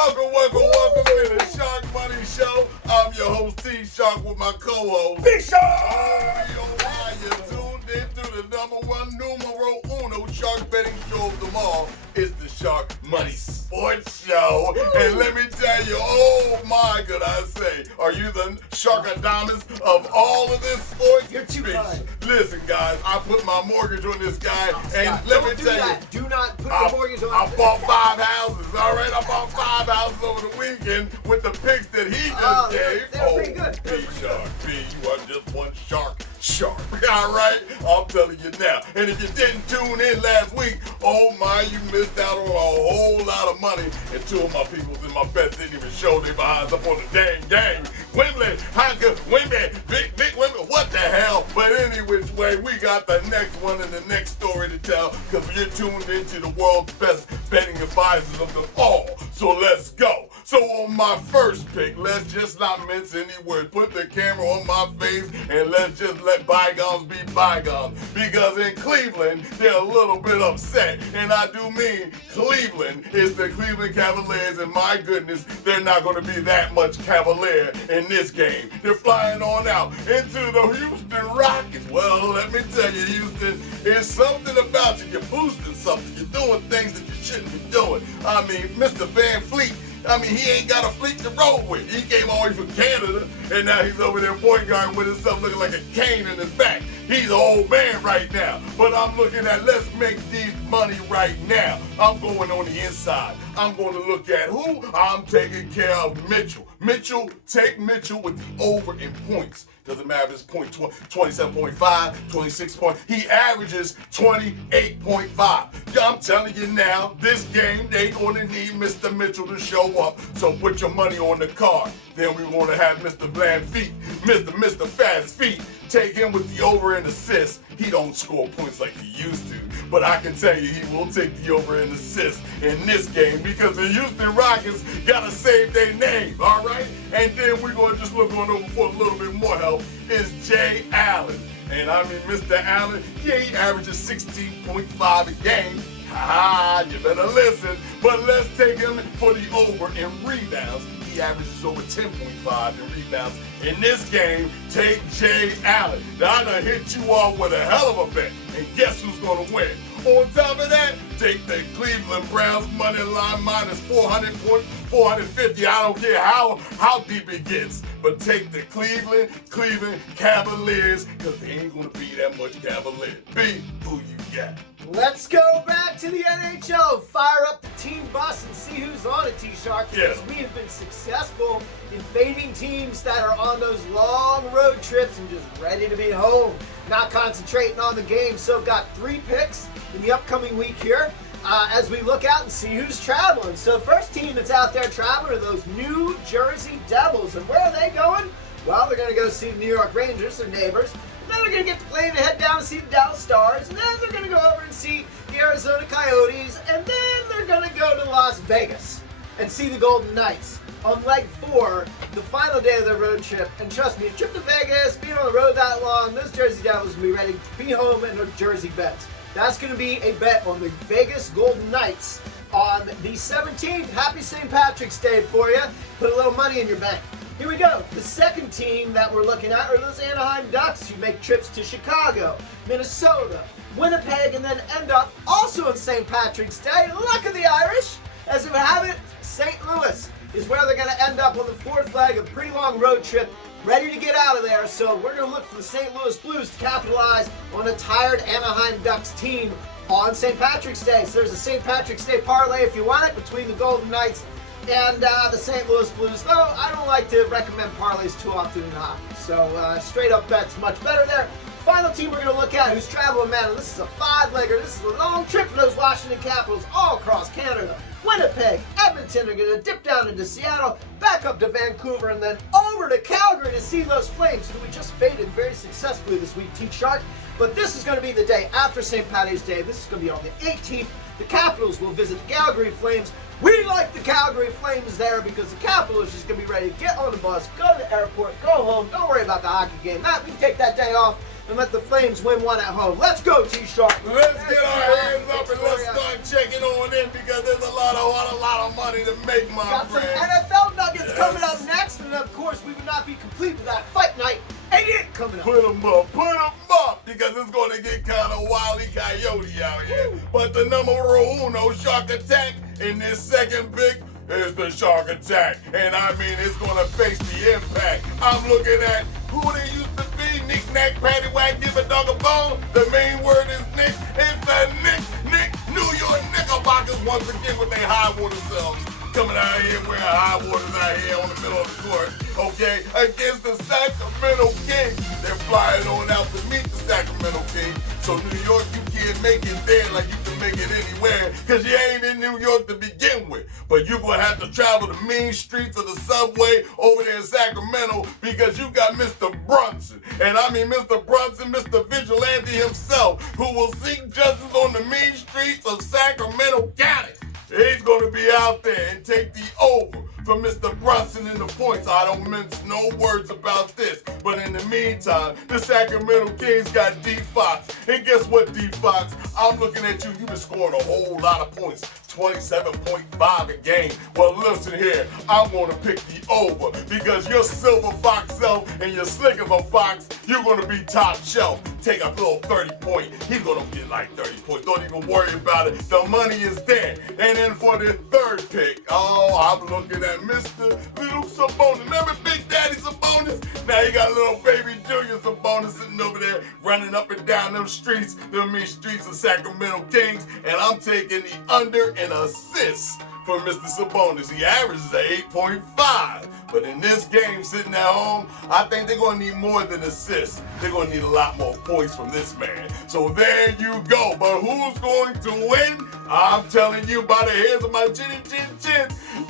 Welcome to the Sharkmoney Show. I'm your host, T-Shark, with my co-host, B-Shark! Oh, you tuned in to the #1 numero uno shark betting show of them all. It's the Sharkmoney Sports Show. And let me tell you, oh my, could I say, are you the Sharkadamas of all of this sports? You're too kind. Listen, guys, I put my mortgage on this guy, and let me tell you, do not put your mortgage on. I bought 5 houses, all right? I bought 5 houses over the weekend with the picks that he just gave. They're pretty good. B-Shark, B, you are just one shark, all right? I'm telling you now. And if you didn't tune in last week, oh my, you missed out on a whole lot of money. And 2 of my peoples in my bets didn't even show their behinds up on the dang game. Wembley, Honka, women, big women, what the hell? But any which way, we got the next one and the next story to tell, because you're tuned into the world's best betting advisors of them all. So let's go. So on my first pick, let's just not mince any words. Put the camera on my face and let's just let bygones be bygones. Because in Cleveland, they're a little bit upset. And I do mean Cleveland is the Cleveland Cavaliers, and my goodness, they're not going to be that much Cavalier in this game. They're flying on out into the Houston Rockets. Well, let me tell you, Houston, it's something about you. You're boosting something. You're doing things that you shouldn't be doing. I mean, Mr. Van Fleet, he ain't got a fleet to roll with. He came all the way from Canada, and now he's over there point guard with himself looking like a cane in his back. He's an old man right now. But I'm looking at, let's make these money right now. I'm going on the inside. I'm going to look at who I'm taking care of. Mitchell, take Mitchell with the over in points. Doesn't matter if it's 27.5, 26 points. He averages 28.5. I'm telling you now, this game, they going to need Mr. Mitchell to show up. So put your money on the card. Then we want to have Mr. Van Feet, Mr. Fast Feet. Take him with the over and assists. He don't score points like he used to. But I can tell you, he will take the over and assist in this game because the Houston Rockets got to save their name, all right? And then we're going to just look on over for a little bit more help is Jay Allen. And Mr. Allen, yeah, he averages 16.5 a game. You better listen. But let's take him for the over in rebounds. He averages over 10.5 in rebounds. In this game, take Jay Allen. Now, I done hit you off with a hell of a bet. And guess who's going to win? On top of that, take the Cleveland Browns money line minus 450. I don't care how deep it gets. But take the Cleveland Cavaliers, because they ain't going to be that much Cavalier. B, who you got? Let's go back to the NHL. Fire up the team bus and see who's on it, T-Shark. Because we have been successful in fading teams that are on those long road trips and just ready to be home. Not concentrating on the game. So I've got 3 picks in the upcoming week here as we look out and see who's traveling. So first team that's out there traveling are those New Jersey Devils. And where are they going? Well, they're going to go see the New York Rangers, their neighbors. And then they're going to get the plane to head down and see the Dallas Stars. And then they're going to go over and see the Arizona Coyotes. And then they're going to go to Las Vegas and see the Golden Knights on leg 4, the final day of their road trip. And trust me, a trip to Vegas, being on the road that long, those Jersey Devils will be ready to be home in their Jersey bets. That's going to be a bet on the Vegas Golden Knights on the 17th. Happy St. Patrick's Day for you. Put a little money in your bank. Here we go. The second team that we're looking at are those Anaheim Ducks who make trips to Chicago, Minnesota, Winnipeg, and then end up also on St. Patrick's Day. Luck of the Irish, as it would have it, St. Louis is where they're going to end up on the 4th leg of a pretty long road trip, ready to get out of there. So we're going to look for the St. Louis Blues to capitalize on a tired Anaheim Ducks team on St. Patrick's Day. So there's a St. Patrick's Day parlay if you want it between the Golden Knights and the St. Louis Blues. Though I don't like to recommend parlays too often in hockey. So straight up bet's much better there. Final team we're going to look at who's traveling, man. This is a 5-legger. This is a long trip for those Washington Capitals all across Canada. Winnipeg, Edmonton are going to dip down into Seattle, back up to Vancouver, and then over to Calgary to see those Flames, who we just faded very successfully this week, T-Shark. But this is going to be the day after St. Patty's Day. This is going to be on the 18th. The Capitals will visit the Calgary Flames. We like the Calgary Flames there because the Capitals is just going to be ready to get on the bus, go to the airport, go home. Don't worry about the hockey game. We can take that day off and let the Flames win one at home. Let's go, T-Shark. Let's get our hands up and let's start checking on in because there's a lot what a lot of money to make, my Got friend. some NFL nuggets coming up next, and of course, we would not be complete without Fight Night 88 coming up. Put them up, because it's going to get kind of wily coyote out here. Woo. But the numero uno shark attack in this second pick is the shark attack. And I mean, it's going to face the impact. I'm looking at who they used to be. Knick, knack, paddywhack, give a dog a bone. The main word is Nick. It's the Nick, New York Knickerbockers once again with their high water selves. Coming out here wearing high waters out here on the middle of the court, okay? Against the Sacramento Kings. They're flying on out to meet the Sacramento Kings. So New York, you can't make it there like you can make it anywhere, because you ain't in New York to begin with. But you're going to have to travel the mean streets of the subway over there in Sacramento, because you got Mr. Brunson. And I mean Mr. Brunson, Mr. Vigilante himself, who will seek justice on the mean streets of Sacramento County. He's going to be out there and take the over from Mr. Brunson in the points. I don't mince no words about this. But in the meantime, the Sacramento Kings got D Fox. And guess what, D Fox? I'm looking at you. You've been scoring a whole lot of points. 27.5 a game. Well, listen here. I'm going to pick the over, because you're silver fox self and you're slick as a fox. You're going to be top shelf. Take a little 30 point. He's going to get like 30 points. Don't even worry about it. The money is there. And then for the third pick, I'm looking at Mr. Little Sabonis. Remember Big Daddy Sabonis? Now you got little baby Junior Sabonis sitting over there running up and down them streets, them mean streets of Sacramento Kings. And I'm taking the under and assists for Mr. Sabonis. He averages at 8.5. But in this game, sitting at home, I think they're going to need more than assists. They're going to need a lot more points from this man. So there you go. But who's going to win? I'm telling you by the hairs of my chin.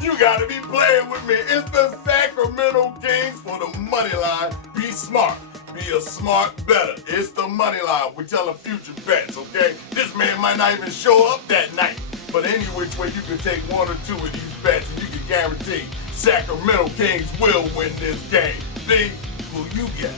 You got to be playing with me. It's the Sacramento Kings for the money line. Be smart. Be a smart better. It's the money line. We're telling future bets, okay? This man might not even show up that night. But any which way, you can take one or two of these bets and you can guarantee Sacramento Kings will win this game. See who you get.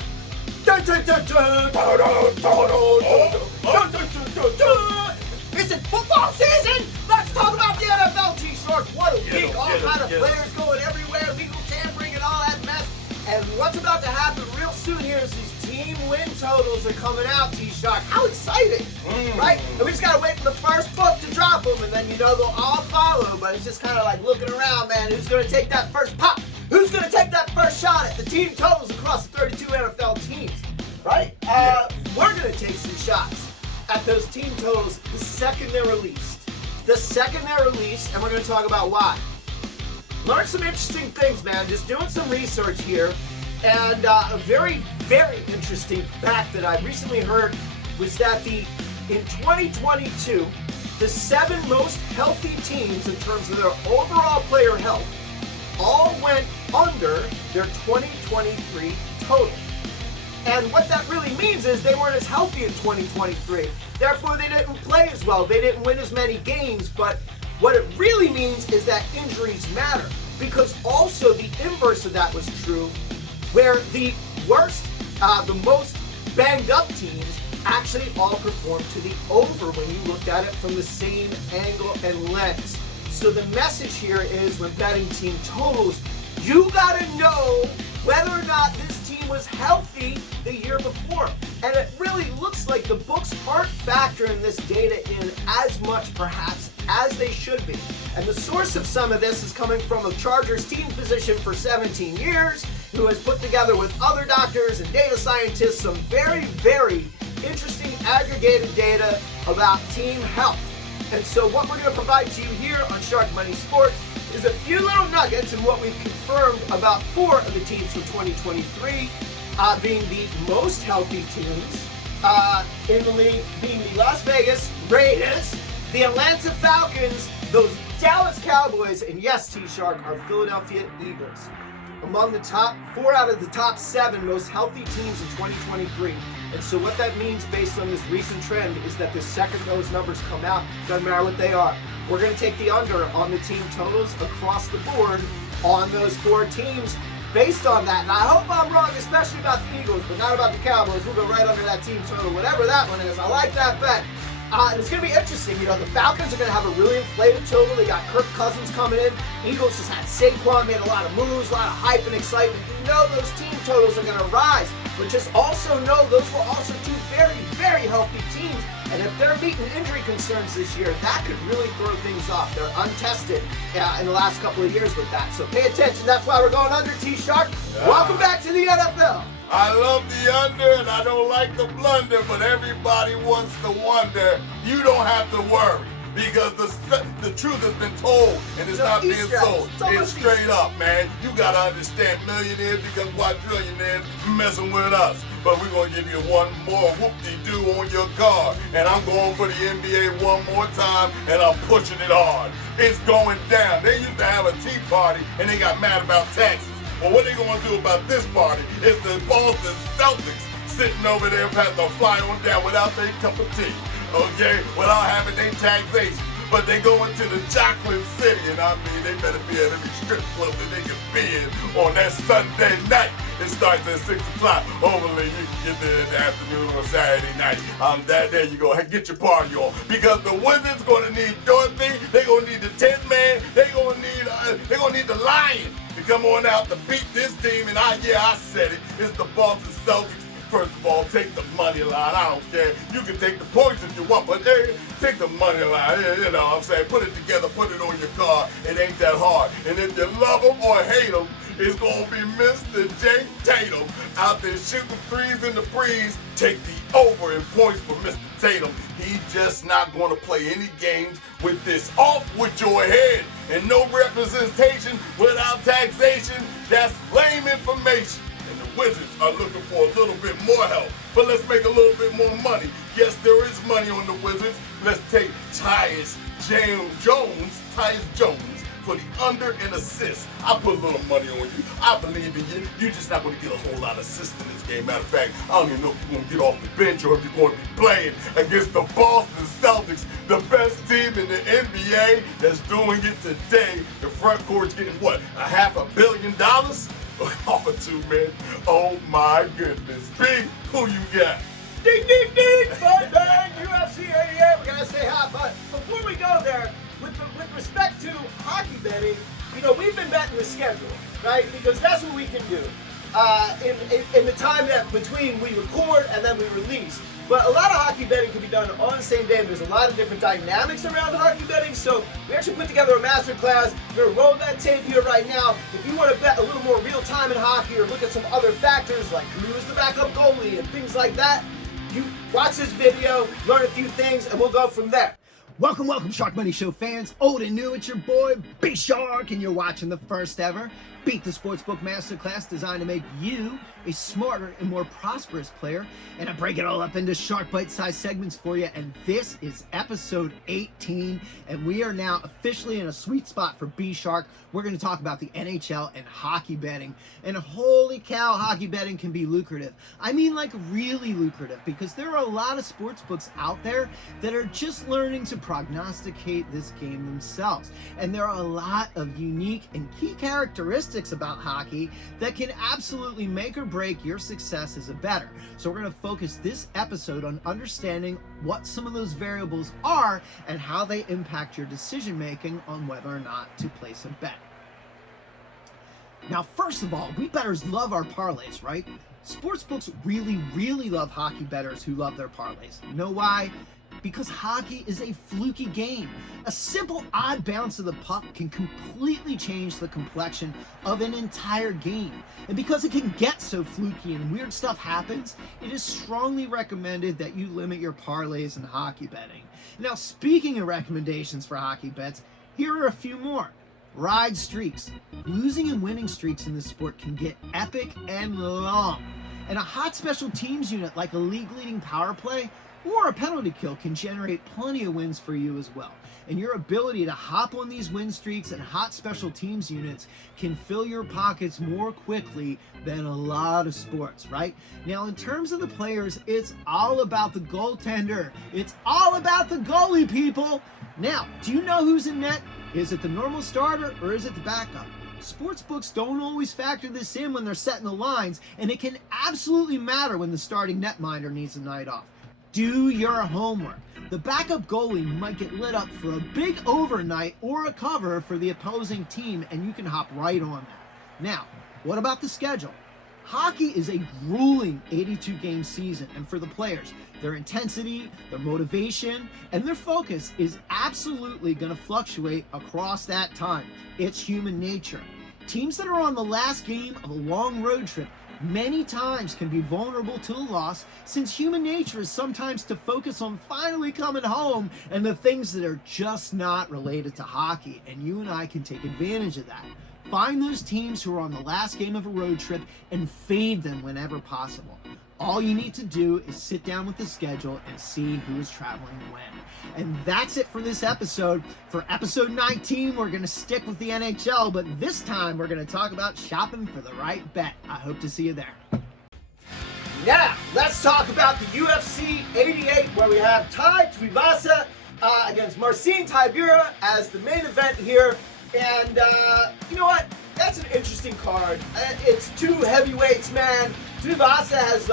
It's football season! Let's talk about the NFL, T-Shark. What a week. All kind of players going everywhere, legal tampering and all that mess. And what's about to happen real soon here is these team win totals are coming out, T-Shark. How exciting, right? And we just got to wait for the first book to drop them, and then, you know, they'll all follow. But it's just kind of like looking around, man. Who's going to take that first pop? Who's going to take that first shot at the team totals across the 32 NFL teams, right? We're going to take some shots at those team totals the second they're released. The second they're released, and we're going to talk about why. Learned some interesting things, man. Just doing some research here. And a very, very interesting fact that I recently heard was that in 2022, the 7 most healthy teams in terms of their overall player health all went under their 2023 total. And what that really means is they weren't as healthy in 2023. Therefore, they didn't play as well. They didn't win as many games. But what it really means is that injuries matter. Because also the inverse of that was true, where the worst, the most banged up teams actually all performed to the over when you looked at it from the same angle and lens. So the message here is when betting team totals, you gotta know whether or not this team was healthy the year before. And it really looks like the books aren't factoring this data in as much perhaps as they should be. And the source of some of this is coming from a Chargers team physician for 17 years, who has put together with other doctors and data scientists some very, very interesting aggregated data about team health. And so what we're going to provide to you here on Sharkmoney Sports is a few little nuggets in what we've confirmed about 4 of the teams from 2023 being the most healthy teams in the league, being the Las Vegas Raiders, the Atlanta Falcons, those Dallas Cowboys, and yes, T-Shark, our Philadelphia Eagles. Among the top 4 out of the top 7 most healthy teams in 2023. And so what that means based on this recent trend is that the second those numbers come out, doesn't matter what they are, we're going to take the under on the team totals across the board on those 4 teams based on that. And I hope I'm wrong, especially about the Eagles, but not about the Cowboys. We'll go right under that team total, whatever that one is. I like that bet. And it's going to be interesting. You know, the Falcons are going to have a really inflated total. They got Kirk Cousins coming in. Eagles just had Saquon, made a lot of moves, a lot of hype and excitement. You know those team totals are going to rise. But just also know those were also two very, very healthy teams. And if they're meeting injury concerns this year, that could really throw things off. They're untested in the last couple of years with that. So pay attention. That's why we're going under, T-Shark. Yeah. Welcome back to the NFL. I love the under and I don't like the blunder, but everybody wants to wonder. You don't have to worry because the truth has been told and it's not being sold. It's straight up, man. You got to understand, millionaires become quadrillionaires messing with us. But we're going to give you one more whoop-de-doo on your card. And I'm going for the NBA one more time, and I'm pushing it hard. It's going down. They used to have a tea party, and they got mad about taxes. Well, what they going to do about this party is the Boston Celtics sitting over there having to fly on down without their cup of tea, okay, without having their taxation. But they go into the chocolate city, and I mean, they better be at every strip club that they can be in on that Sunday night. It starts at 6 o'clock. Hopefully, you can get there in the afternoon or Saturday night. There you go. Get your party on. Because the Wizards going to need Dorothy. They're going to need the 10-man. They're going to need the Lion to come on out to beat this team. And I said it. It's the Boston Celtics. First of all, take the money line. I don't care. You can take the points if you want, but hey, take the money line. You know what I'm saying? Put it together, put it on your card. It ain't that hard. And if you love them or hate them, it's going to be Mr. J. Tatum out there shooting threes in the breeze. Take the over in points for Mr. Tatum. He's just not going to play any games with this. Off with your head. And no representation without taxation. That's lame information. Wizards are looking for a little bit more help, but let's make a little bit more money. Yes, there is money on the Wizards. Let's take Tyus Jones for the under and assist. I put a little money on you. I believe in you. You're just not going to get a whole lot of assists in this game. Matter of fact, I don't even know if you're going to get off the bench or if you're going to be playing against the Boston Celtics, the best team in the NBA that's doing it today. The front court's getting what, $500 million? Off of 2 men. Oh my goodness. Big, who you got? Ding, ding, ding! Bang, bang! UFC 88. We're gonna say hi, but before we go there, with respect to hockey betting, you know, we've been betting the schedule, right? Because that's what we can do in the time that between we record and then we release. But a lot of hockey betting can be done on the same day. There's a lot of different dynamics around hockey betting. So we actually put together a masterclass. We're going to roll that tape here right now. If you want to bet a little more real time in hockey or look at some other factors like who's the backup goalie and things like that, you watch this video, learn a few things, and we'll go from there. Welcome, Sharkmoney Show fans, old and new. It's your boy, Big Shark, and you're watching the first ever Beat the Sportsbook Masterclass designed to make you a smarter and more prosperous player. And I break it all up into sharp bite-sized segments for you. And this is episode 18. And we are now officially in a sweet spot for B-Shark. We're going to talk about the NHL and hockey betting. And holy cow, hockey betting can be lucrative. I mean, like really lucrative, because there are a lot of sports books out there that are just learning to prognosticate this game themselves. And there are a lot of unique and key characteristics about hockey that can absolutely make or break your success as a bettor. So we're going to focus this episode on understanding what some of those variables are and how they impact your decision making on whether or not to place a bet. Now, first of all, we bettors love our parlays, right? Sportsbooks really love hockey bettors who love their parlays. You know why? Because hockey is a fluky game. A simple odd bounce of the puck can completely change the complexion of an entire game. And because it can get so fluky and weird stuff happens, it is strongly recommended that you limit your parlays in hockey betting. Now, speaking of recommendations for hockey bets, here are a few more. Ride streaks. Losing and winning streaks in this sport can get epic and long. And a hot special teams unit like a league-leading power play or a penalty kill can generate plenty of wins for you as well. And your ability to hop on these win streaks and hot special teams units can fill your pockets more quickly than a lot of sports, right? Now, in terms of the players, it's all about the goaltender. It's all about the goalie, people. Now, do you know who's in net? Is it the normal starter or is it the backup? Sportsbooks don't always factor this in when they're setting the lines, and it can absolutely matter when the starting netminder needs a night off. Do your homework. the backup goalie might get lit up for a big overnight or a cover for the opposing team, and you can hop right on that. Now, what about the schedule? Hockey is a grueling 82-game season, and for the players, their intensity, their motivation, and their focus is absolutely going to fluctuate across that time. It's human nature. Teams that are on the last game of a long road trip many times can be vulnerable to a loss, since human nature is sometimes to focus on finally coming home and the things that are just not related to hockey, and you and I can take advantage of that. Find those teams who are on the last game of a road trip and fade them whenever possible. All you need to do is sit down with the schedule and see who is traveling when. And that's it for this episode. For episode 19, we're going to stick with the NHL, but this time we're going to talk about shopping for the right bet. I hope to see you there. Now, let's talk about the UFC 88, where we have Tai Tuivasa against Marcin Tybura as the main event here. And you know what? That's an interesting card. It's two heavyweights, man. Tuivasa has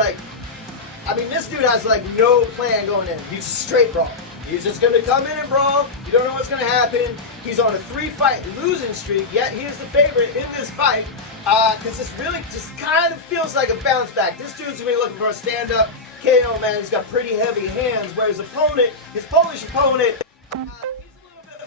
this dude has no plan going in. He's straight brawl. He's just going to come in and brawl. You don't know what's going to happen. He's on a 3-fight losing streak, yet he is the favorite in this fight. Because this really just kind of feels like a bounce back. This dude's going to be looking for a stand-up KO, man. He's got pretty heavy hands, where his Polish opponent,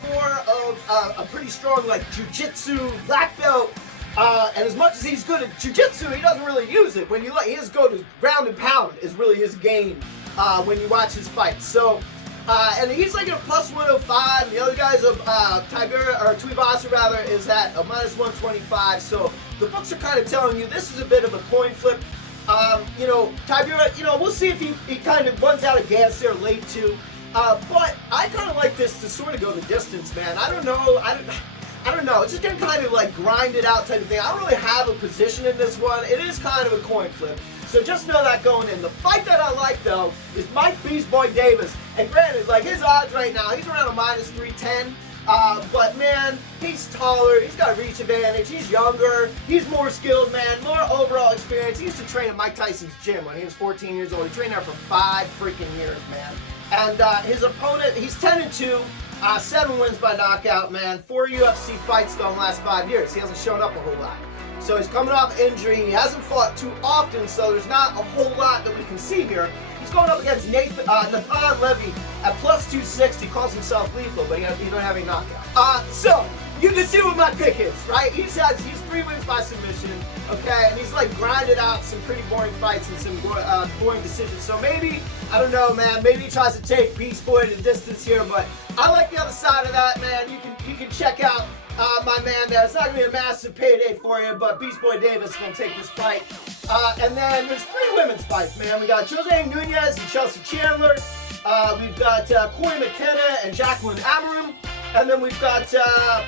more of a pretty strong jiu-jitsu black belt, and as much as he's good at jiu-jitsu, he doesn't really use it. When he just go to ground and pound is really his game when you watch his fights. So and he's in a plus 105. The other guy's of Tuivasa rather is at a minus 125. So the books are kind of telling you this is a bit of a coin flip. Tybura, we'll see if he kind of runs out of gas there late too. But I kind of like this to sort of go the distance, man. I don't know. It's just going to kind of grind it out type of thing. I don't really have a position in this one. It is kind of a coin flip. So just know that going in. The fight that I like, though, is Mike Beast Boy Davis. And granted, his odds right now, he's around a minus 310. But man, he's taller, he's got a reach advantage, he's younger, he's more skilled, man, more overall experience. He used to train at Mike Tyson's gym when he was 14 years old. He trained there for 5 freaking years, man. And his opponent, he's 10-2, 7 wins by knockout, man. 4 UFC fights though in the last 5 years. He hasn't shown up a whole lot. So he's coming off injury. He hasn't fought too often, so there's not a whole lot that we can see here. He's going up against Nathan Levy at plus 260. He calls himself lethal, but he don't have any knockout. So you can see what my pick is, right? He's 3 wins by submission, okay? And he's grinded out some pretty boring fights and some boring decisions. So maybe, I don't know, man, maybe he tries to take Beast Boy to the distance here, but I like the other side of that, man. You can check out my man there. It's not going to be a massive payday for you, but Beast Boy Davis is going to take this fight. And then there's 3 women's fights, man. We got Jose Nunez and Chelsea Chandler. We've got Corey McKenna and Jacqueline Amarum. And then we've got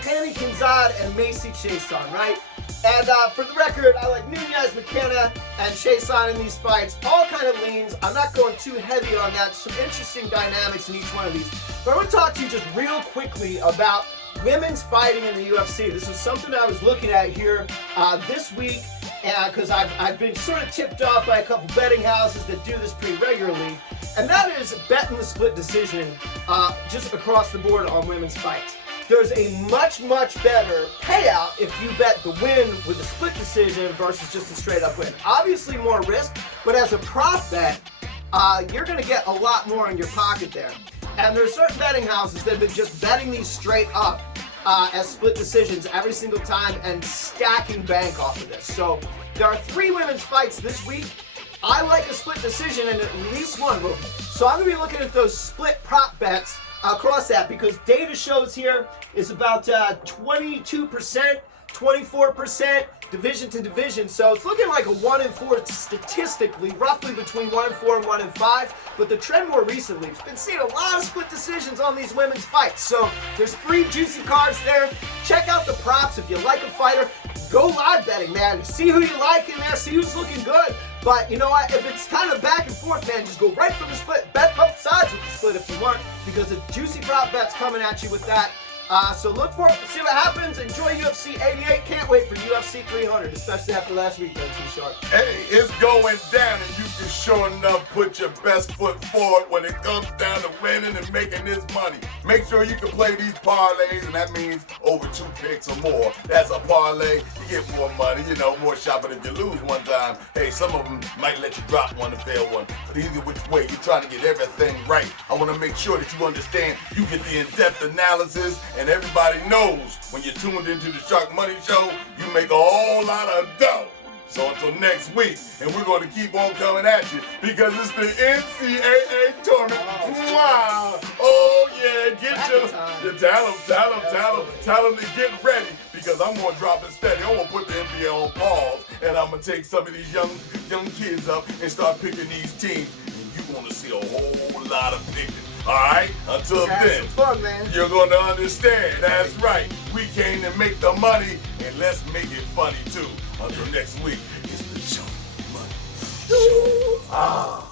Pannie Kianzad and Macy Chiasson, right? And for the record, I like Nunez, McKenna, and Chiasson in these fights. All kind of leans. I'm not going too heavy on that. Some interesting dynamics in each one of these. But I want to talk to you just real quickly about women's fighting in the UFC. This is something I was looking at here this week, because I've been sort of tipped off by a couple betting houses that do this pretty regularly, and that is betting the split decision just across the board on women's fights. There's a much better payout if you bet the win with a split decision versus just a straight up win. Obviously more risk, but as a prop bet, you're going to get a lot more in your pocket there. And there's certain betting houses that have been just betting these straight up as split decisions every single time and stacking bank off of this. So there are 3 women's fights this week. I like a split decision in at least one of them. So I'm going to be looking at those split prop bets across that, because data shows here is about 22%, 24% division to division. So it's looking like a 1-4 statistically, roughly between 1-4 and 1-5. But the trend more recently, it's been seeing a lot of split decisions on these women's fights. So there's 3 juicy cards there. Check out the props if you like a fighter. Go live betting, man. See who you like in there, see who's looking good. But you know what? If it's kind of back and forth, man, just go right for the split. Bet both sides with the split if you want, because the juicy prop bet's coming at you with that. So look for it, see what happens. Enjoy UFC 88. Can't wait for UFC 300, especially after last week, though, T-Shark. Hey, it's going down, and you can sure enough put your best foot forward when it comes down to winning and making this money. Make sure you can play these parlays, and that means over 2 picks or more. That's a parlay. You get more money, more shopping. If you lose one time, hey, some of them might let you drop one to fail one. But either which way, you're trying to get everything right. I want to make sure that you understand you get the in-depth analysis, and everybody knows when you're tuned into the Sharkmoney Show, you make a whole lot of dough. So until next week, and we're going to keep on coming at you because it's the NCAA tournament. Wow. Oh yeah, tell them to get ready because I'm going to drop it steady. I'm going to put the NBA on pause, and I'm going to take some of these young kids up and start picking these teams, and you're going to see a whole lot of picking. All right? Until then, fun, man. You're going to understand. That's right. We came to make the money, and let's make it funny, too. Until next week, it's the Sharkmoney Show.